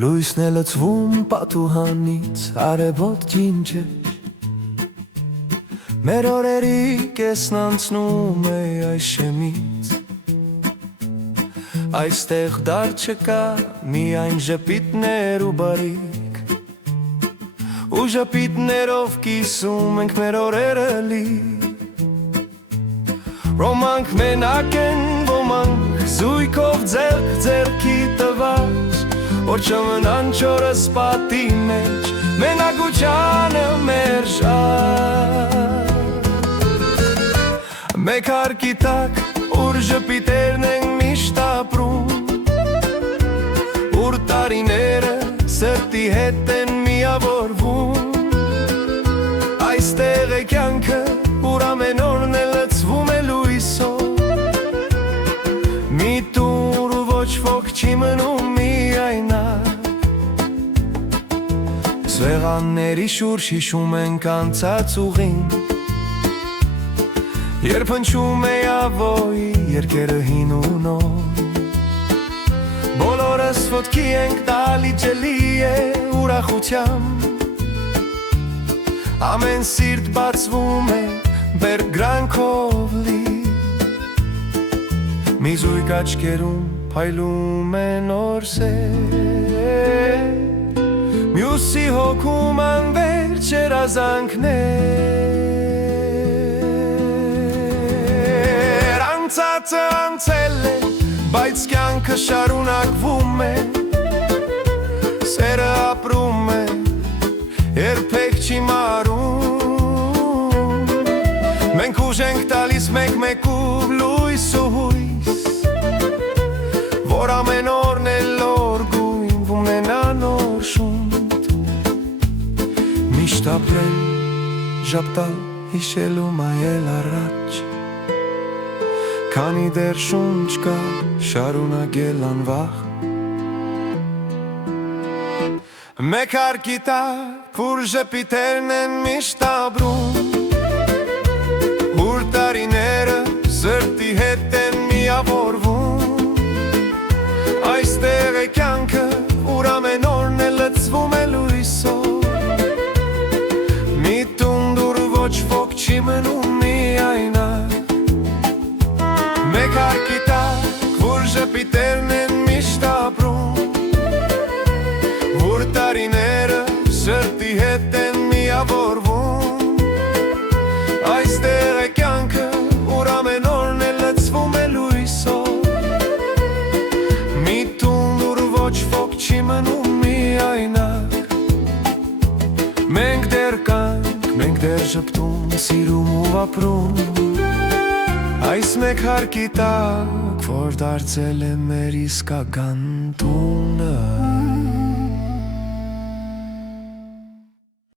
Լույսն է լցվում պատուհանից արևոտ ջինջեր Մեր օրերի կեսն անցնում է այշեմից Այստեղ դար չկա միայն ժպիտներ ու բարիք Ու ժպիտներով կիսում ենք մեր օրերը լի Ոմանք մենակ են, ոմանք զույգով ձեռքի տված Որ չմնան չորս պատի մեջ Մենակությանը մեր շար Մեկ հարկի տակ, ուր ժպիտերն են միշտ ապրում Ուր տարիները սրտի հետ են միավորվում Այստեղ է կյանքը, ուր ամեն օրն է լցվում է լույսով Մի տուր ու ոչ ոք չի մնում Սեղանների շուրջ հիշում ենք անցած ուղին Երբ հնչում է ավոյի երկերը հին ու նոր Բոլորս ոտքի ենք տալի ջելի է ուրախությամբ Ամեն սիրտ բացվում է բերգրանքով լի Մի զույգ աչքերում փայլում է նոր սեր Մյուսի հոգում անվերջ երազանքներ Անցածը անցել է, բայց կյանքը շարունակվում է Սերը ապրում է, երբեք չի մարում Մենք ուժ ենք տալիս մեկ-մեկուր լույս ու հույս Որ ամեն օրն էլ օրգույն ունենա նոր շունչ Միշտ ապրել, ժապտալ, հիշելու մայել առաջ Քանի դեռ շունչ կա, շարունակել անվախ Մեկ հարկի տակ, ուր ժպիտերն են միշտ ապրում Ուր տարիները սրտի հետ են միավորվում Այստեղ է կյանքը, ուր ամեն օրն է լցվում է լույսով Ոչ ոք չի մնում միայնակ Մեկ հարկի տակ, որ ժպիտերն են միշտ ապրում Որ տարիները սրտի հետ են միավորվում Այստեղ է կյանքը, ուր ամեն օրն է լցվում է լույսով Մի տուն, ուր ոչ ոք չի մնում միայնակ Մենք դեռ կանք Մենք դեռ ժպտում, սիրում ու ապրում Այս մեկ հարկի տակ, որ դարձել է մեր իսկական տունը